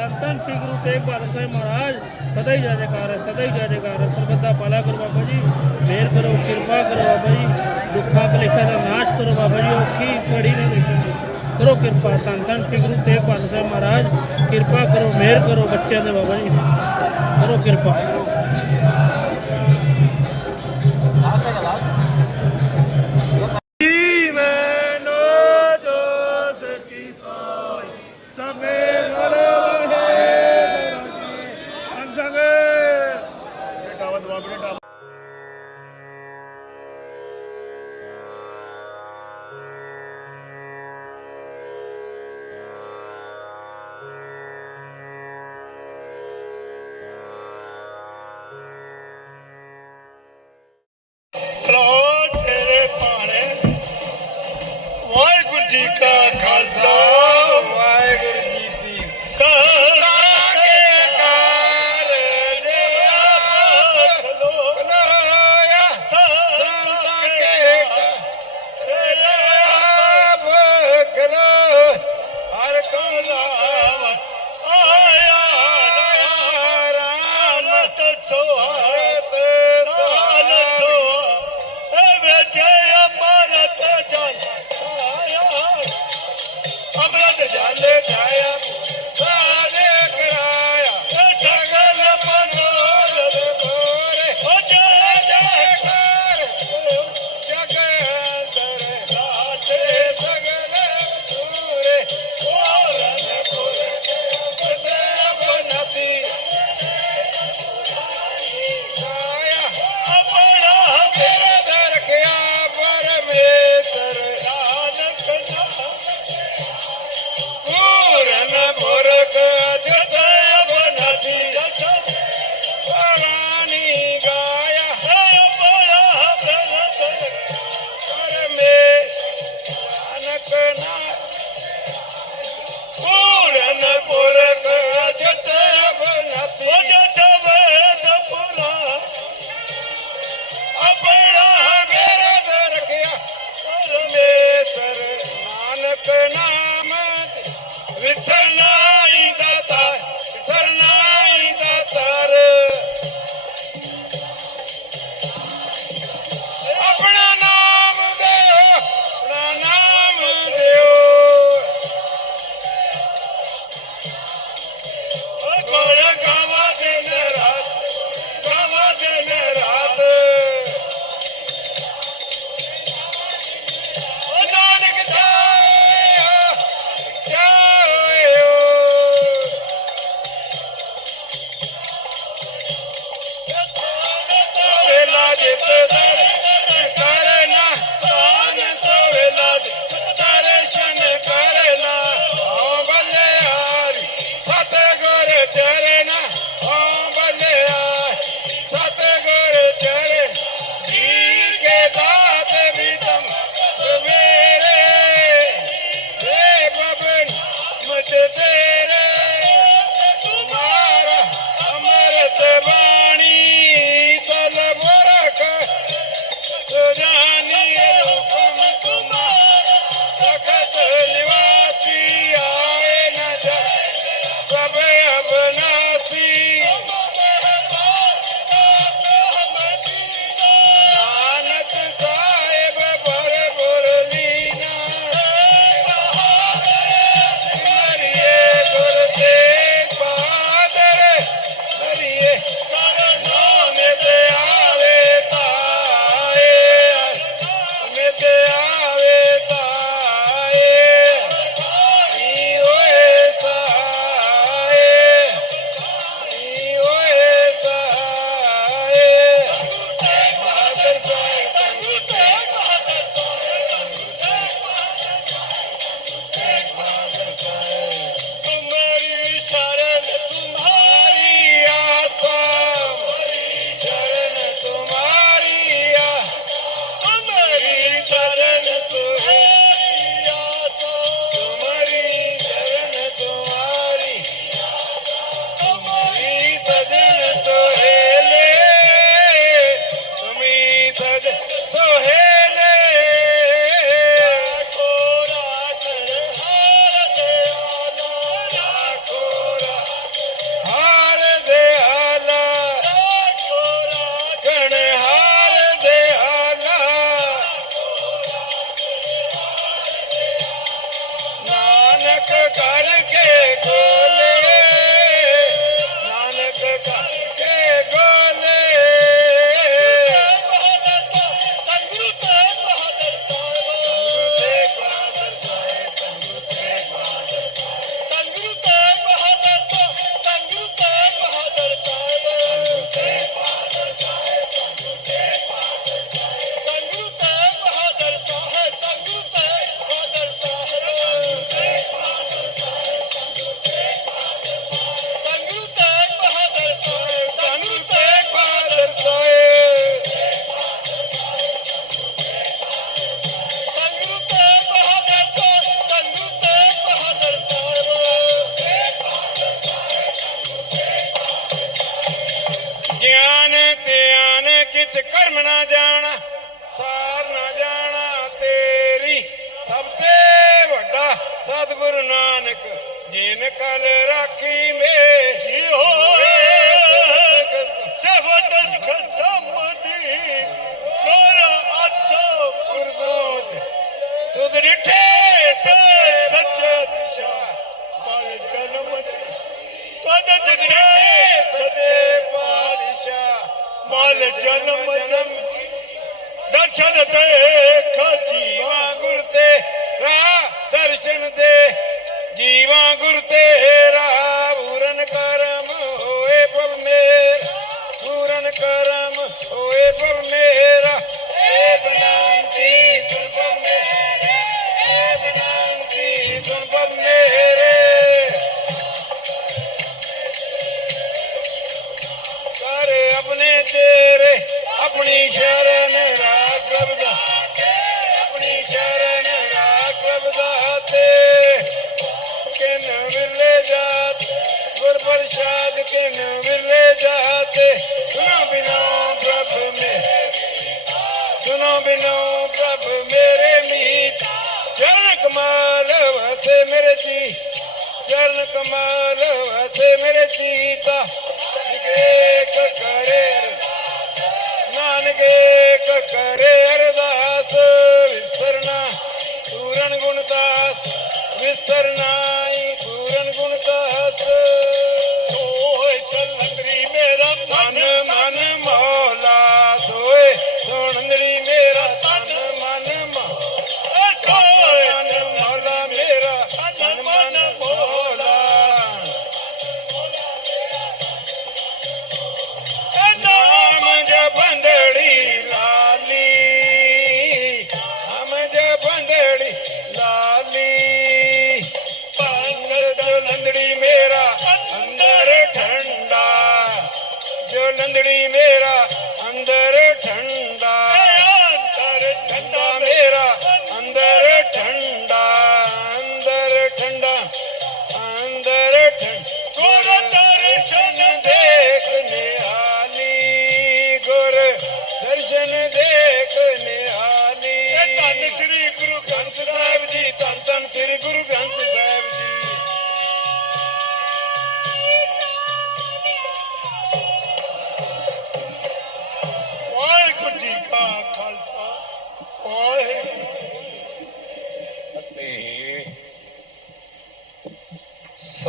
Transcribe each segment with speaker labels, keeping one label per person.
Speaker 1: ਧੰਨ ਧੰਨ ਸ੍ਰੀ ਗੁਰੂ ਤੇਗ ਬਹਾਦਰ ਸਾਹਿਬ ਮਹਾਰਾਜ, ਸਦਾ ਹੀ ਜੈ ਜੈਕਾਰ ਹੈ, ਸਦਾ ਹੀ ਜੈ ਜੈਕਾਰ ਹੈ। ਸਰਬੱਤ ਦਾ ਭਲਾ ਕਰੋ ਬਾਬਾ ਜੀ ਮਿਹਰ ਕਰੋ, ਕਿਰਪਾ ਕਰੋ ਬਾਬਾ ਜੀ, ਦੁੱਖਾਂ ਕਲੇਸ਼ਾਂ ਦਾ ਨਾਸ਼ ਕਰੋ ਬਾਬਾ ਜੀ ਔਖੀ ਘੜੀ ਨਾ ਦੇਖੋ ਕਰੋ ਕਿਰਪਾ, ਧੰਨ ਧੰਨ ਸ੍ਰੀ ਗੁਰੂ ਤੇਗ ਬਹਾਦਰ ਸਾਹਿਬ ਮਹਾਰਾਜ, ਕਿਰਪਾ ਕਰੋ ਮਿਹਰ ਕਰੋ ਬੱਚਿਆਂ ਦੇ ਬਾਬਾ ਜੀ। ਕਰੋ ਕਿਰਪਾ। ਭਰਮ ਨਾ ਜਾਣਾ, ਸਾਰ ਨਾ
Speaker 2: ਜਾਣਾ ਤੇਰੀ। ਸਭ ਤੇ ਵੱਡਾ ਸਤਿਗੁਰੂ ਨਾਨਕ, ਜਿਨ ਕਲ ਰਾਖੀ ਮੇ ਜਿਉ ਜਨਮ ਜਨਮ ਦਰਸ਼ਨ ਦੇ ਜੀਵਾ ਗੁਰ ਤੇ ਰਾ, ਦਰਸ਼ਨ ਦੇ ਜੀਵਾ ਗੁਰ ਤੇਰਾ ਪੂਰਨ ਕਰਮ ਹੋਏ ਪ੍ਰਭ ਪੂਰਨ ਕਰਮ ਹੋਏ ਪ੍ਰਭ ਬਿਨਾ ਪ੍ਰਭ ਮੇਰੇ ਮੀਤ। ਚਰਨ ਕਮਾਲ ਵਸੇ ਮੇਰੇ ਜੀ ਚਰਨ ਕਮਾਲ ਵਸੇ ਮੇਰੇ ਚੀਤਾ ਇੱਕ ਕਰੇ ਨਾਨਕ ਏਕ ਕਰੇ ਅਰਦਾਸ। ਵਿਸਰਨਾ ਪੂਰਨ ਗੁਣਦਾਸ ਵਿਸਰਨਾ ਜਲੰਦੜੀ ਮੇਰਾ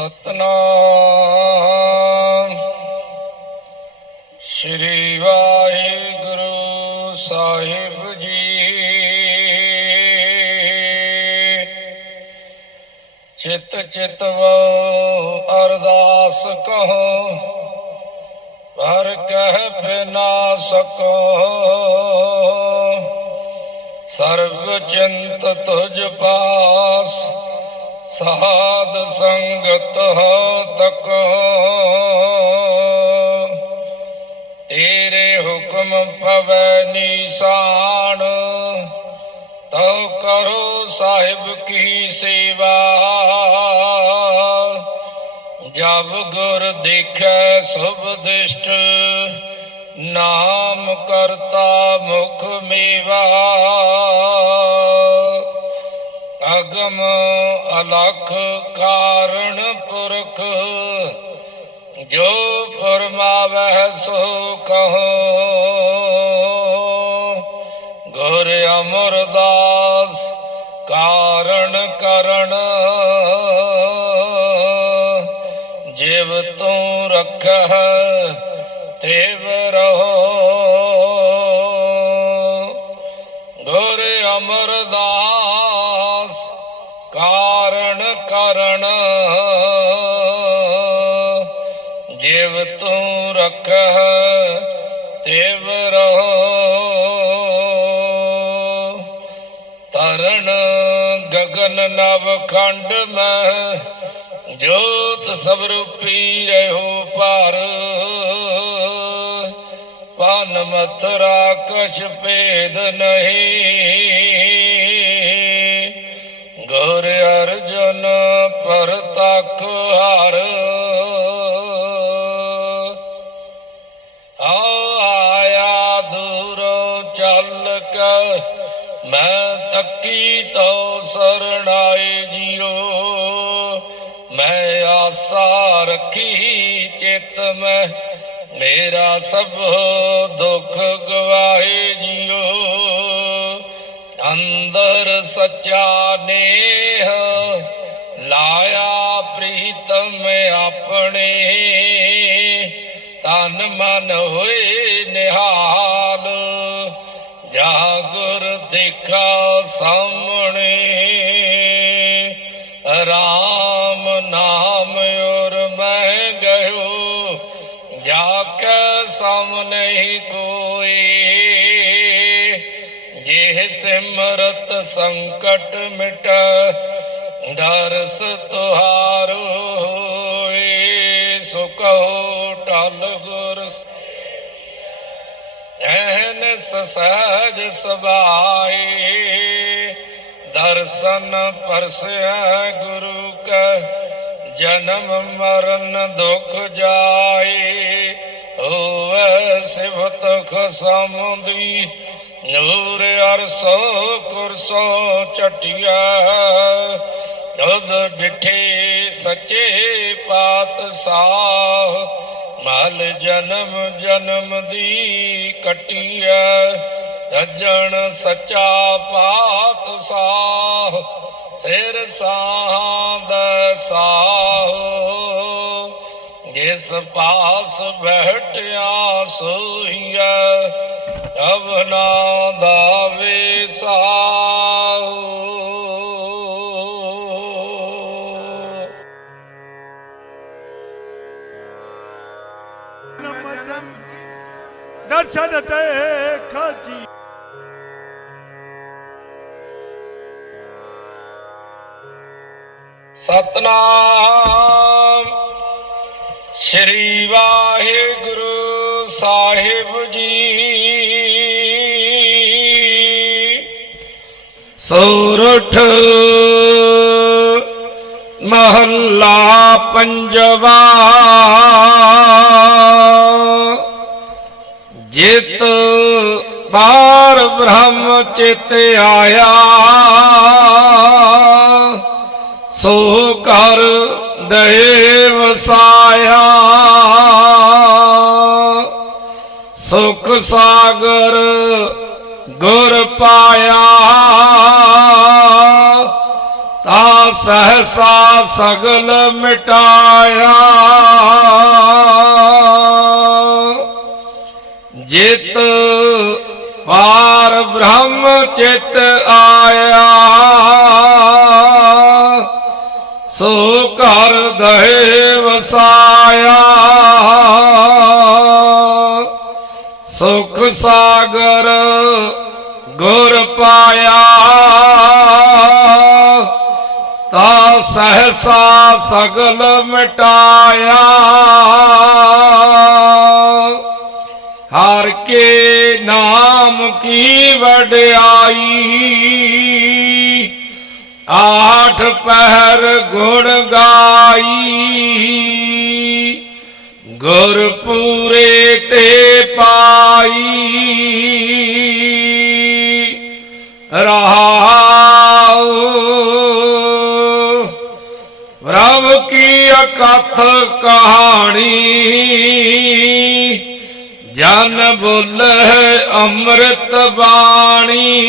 Speaker 3: ਸਤਨਾਮ। ਸ੍ਰੀ ਵਾਹਿਗੁਰੂ ਸਾਹਿਬ ਜੀ। ਚਿਤ ਚਿਤ ਵੋ ਅਰਦਾਸ ਕਹੋ ਪਰ ਕਹਿ ਬਿਨਾ ਸਕੋ। ਸਰਬ ਚਿੰਤ ਤੁਝ ਪਾਸ ਸਾਧ ਸੰਗਤ ਹੋ ਤਕ। ਤੇਰੇ ਹੁਕਮ ਪਵੈ ਨਿਸ਼ਾਨ, ਤਉ ਕਰੋ ਸਾਹਿਬ ਕੀ ਸੇਵਾ। ਜਬ ਗੁਰ ਦੇਖੈ ਸੁਭ ਦਿਸ਼ਟ, ਨਾਮ ਕਰਤਾ ਮੁਖ ਮੇਵਾ। ਅਗਮ ਅਲਖ ਕਾਰਣ ਪੁਰਖ, ਜੋ ਫਰਮਾਵਹਿ ਸੋ ਕਹੋ। ਗੁਰ ਅਮਰਦਾਸ ਕਾਰਣ ਕਰਣ ਜਿਵ ਤੂੰ ਰੱਖਹਿ, ਤੇਵ ਰਹੋ। ਗੁਰ ਅਮਰਦਾਸ ਕਾਰਣ ਕਰਣ। ਜਿਵ ਤੂੰ ਰੱਖਹਿ, ਤੇਵ ਰਹੋ। ਤਰਨ ਗਗਨ ਨਵ ਖੰਡ ਮੈਂ ਜੋਤ ਸਭ ਰੂਪੀ ਰਹੋ ਪਰ ਪਨ ਮਥੁਰਾ ਕਛ ਭੇਦ ਨਹੀਂ। ਹਰ। ਆਇਆ ਦੂਰੋਂ ਚੱਲ ਕੇ ਮੈਂ ਤੱਕੀ ਤੋ ਸਰਣਾਏ ਜੀਓ। ਮੈਂ ਆਸਾ ਰੱਖੀ ਚਿਤ ਮੈਂ, ਮੇਰਾ ਸਭ ਦੁੱਖ ਗਵਾਏ ਜੀਓ। ਅੰਦਰ ਸੱਚਾ ਨੇਹ ਲਾਇਆ ਆਪਣੇ ਤਨ ਮਨ ਹੋਏ ਨਿਹਾਲ ਜਾ ਗੁਰ ਦੇਖਾ ਸਾਹਮਣੇ। ਰਾਮ ਨਾਮ ਔਰ ਮੈਂ ਗਇਓ ਜਾ ਕੇ ਸਾਹਮਣੇ ਕੋਈ ਜੇ ਸਿਮਰਤ ਸੰਕਟ ਮਿਟ, ਦਰਸ ਤੁਹਾਰੋ। ਸੋ ਕਹੋ ਟਲ ਗੁਰ ਐਨ ਸਹਿਜ ਸਬਾਏ। ਦਰਸ਼ਨ ਪਰਸਿਆ ਗੁਰੂ ਕਾ, ਜਨਮ ਮਰਨ ਦੁਖ ਜਾਏ। ਹੋਵੇ ਸਿਵਤ ਖਸਮਦੀ, ਨੂਰ ਅਰਸੋ ਕੁਰਸੋ ਚਟਿਆ। ਤਦ ਡਿਠੇ ਸੱਚੇ ਪਾਤਸ਼ਾਹ, ਮਲ ਜਨਮ ਜਨਮ ਦੀ ਕਟਿਆ ਅਜਣ ਸੱਚਾ ਪਾਤਸ਼ਾਹ, ਸਿਰ ਸਾਹ ਦਾ ਸਾਹ। ਜਿਸ ਪਾਸ ਬਹਿਟਿਆ ਸੋਈਆ ਅਵਨਾ ਦਾ ਵਿਸਾਹੋ
Speaker 2: ਦਰਸ਼ਨ ਦੇਖ ਜੀ।
Speaker 3: ਸਤਨਾਮ ਸ਼੍ਰੀ ਵਾਹਿਗੁਰੂ ਸਾਹਿਬ ਜੀ। ਸੋਰਠ ਮਹੱਲਾ ਪੰਜਵਾ। ਜਿਤ ਬਾਰ ਬ੍ਰਹਮ ਚਿਤ ਆਇਆ, ਸੋ ਕਰ ਦੇ ਵਸਾਇਆ। ਸੁਖ ਸਾਗਰ ਗੁਰ ਪਾਇਆ, ਤਾ ਸਹਸਾ ਸਗਲ ਮਿਟਾਇਆ। ਜਿਤ ਪਾਰ ਬ੍ਰਹਮ ਚਿਤ ਆਇਆ, ਸੋ ਘਰ ਦਹੇ ਵਸਾਇਆ। ਸੁਖ ਸਾਗਰ ਗੁਰ ਪਾਇਆ, ਤਾ ਸਹਸਾ ਸਗਲ ਮਿਟਾਇਆ। ਹਰ ਕੇ ਨਾਮ ਕੀ ਵਡਿਆਈ? ਆਠ ਪਹਿਰ ਗੁਣ ਗਾਈ। ਗੁਰ ਪੂਰੇ ਤੇ ਪਾਈ। ਰਹਾਉ। ਰਬ ਕੀ ਅਕਥ ਕਹਾਣੀ? ਜਨ ਬੋਲੇ ਅੰਮ੍ਰਿਤ ਬਾਣੀ।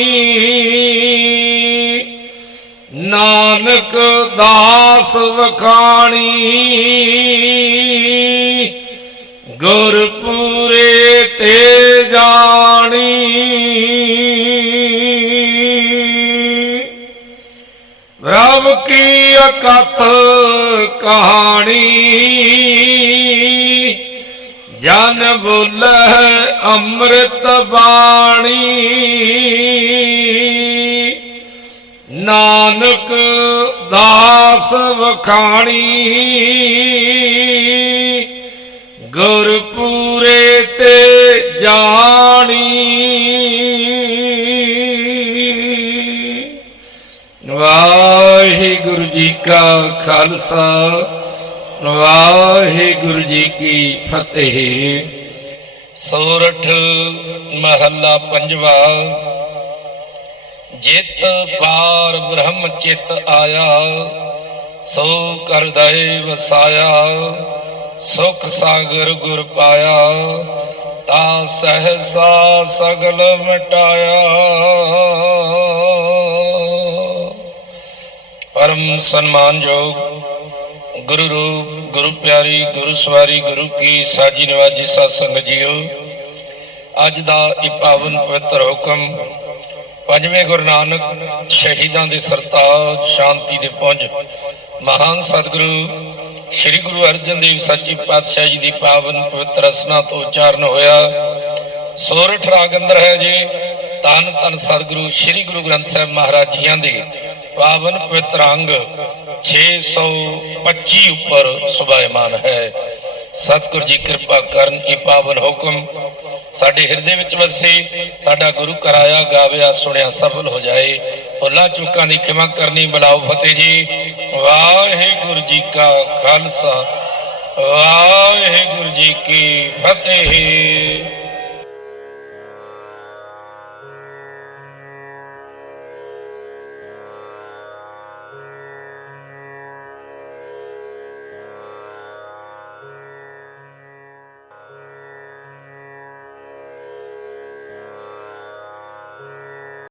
Speaker 3: ਨਾਨਕ ਦਾਸ ਵਖਾਣੀ। ਗੁਰਪੂਰੇ ਤੇ ਜਾਣੀ। ਰਬ ਕੀ ਅਕਥ ਕਹਾਣੀ। ਜਨ ਬੋਲੇ ਅੰਮ੍ਰਿਤ ਬਾਣੀ। ਨਾਨਕ ਦਾਸ ਵਖਾਣੀ। ਗੁਰਪੂਰੇ ਤੇ ਜਾਣੀ। ਵਾਹਿਗੁਰੂ ਜੀ ਕਾ ਖਾਲਸਾ। ਵਾਹਿਗੁਰੂ ਜੀ ਕੀ ਫਤਿਹ। ਸੋਰਠ ਮਹੱਲਾ ਪੰਜਵਾ। ਜਿਤ ਬਾਰ ਬ੍ਰਹਮ ਚਿਤ ਆਇਆ, ਸੋ ਕਰ ਵਸਾਇਆ ਸੁਖ ਸਾਗਰ ਗੁਰ ਪਾਇਆ, ਤਾ ਸਹਸਾ ਸਗਲ ਮਟਾਇਆ। ਪਰਮ ਸਨਮਾਨਯੋਗ ਗੁਰੂ ਰੂਪ, ਗੁਰੂ ਪਿਆਰੀ, ਗੁਰੂ ਸਵਾਰੀ, ਗੁਰੂ ਕੀ ਸਾਜੀ ਨਿਵਾਜੀ ਸਾਧ ਸੰਗਤ ਜੀਓ, ਅੱਜ ਦਾ ਇਹ ਪਾਵਨ ਪਵਿੱਤਰ ਹੁਕਮ ਪੰਜਵੇਂ ਗੁਰੂ ਨਾਨਕ ਸ਼ਹੀਦਾਂ ਦੇ ਸਰਤਾਜ ਸ਼ਾਂਤੀ ਦੇ ਪੁੰਜ ਮਹਾਨ ਸਤਿਗੁਰੂ ਸ੍ਰੀ ਗੁਰੂ ਅਰਜਨ ਦੇਵ ਸੱਚੇ ਪਾਤਸ਼ਾਹ ਜੀ ਦੀ ਪਾਵਨ ਪਵਿੱਤਰ ਰਸਨਾ ਤੋਂ ਉਚਾਰਨ ਹੋਇਆ। ਸੋਰਠ ਰਾਗ ਅੰਦਰ ਹੈ ਜੀ। ਤਨ ਤਨ ਸਤਿਗੁਰੂ ਸ੍ਰੀ ਗੁਰੂ ਗ੍ਰੰਥ ਸਾਹਿਬ ਮਹਾਰਾਜ ਜੀਆਂ ਦੇ ਪਾਵਨ ਪਵਿੱਤਰ ਅੰਗ 625 ਉੱਪਰ ਸੁਭਾਇਮਾਨ ਹੈ। ਸਤਿਗੁਰੂ ਜੀ ਕਿਰਪਾ ਕਰਨ ਇਹ ਪਾਵਨ ਹੁਕਮ ਸਾਡੇ ਹਿਰਦੇ ਵਿੱਚ ਵਸੇ, ਸਾਡਾ ਗੁਰੂ ਕਰਾਇਆ ਗਾਵਿਆ, ਸੁਣਿਆ, ਸਫਲ ਹੋ ਜਾਏ। ਭੁੱਲਾਂ ਚੁੱਕਾਂ ਦੀ ਖਿਮਾ ਕਰਨੀ ਬਲਾਓ ਫਤਿਹ ਜੀ। ਵਾਹਿਗੁਰੂ ਜੀ ਕਾ ਖਾਲਸਾ, ਵਾਹਿਗੁਰੂ ਜੀ ਕੀ ਫਤਿਹ।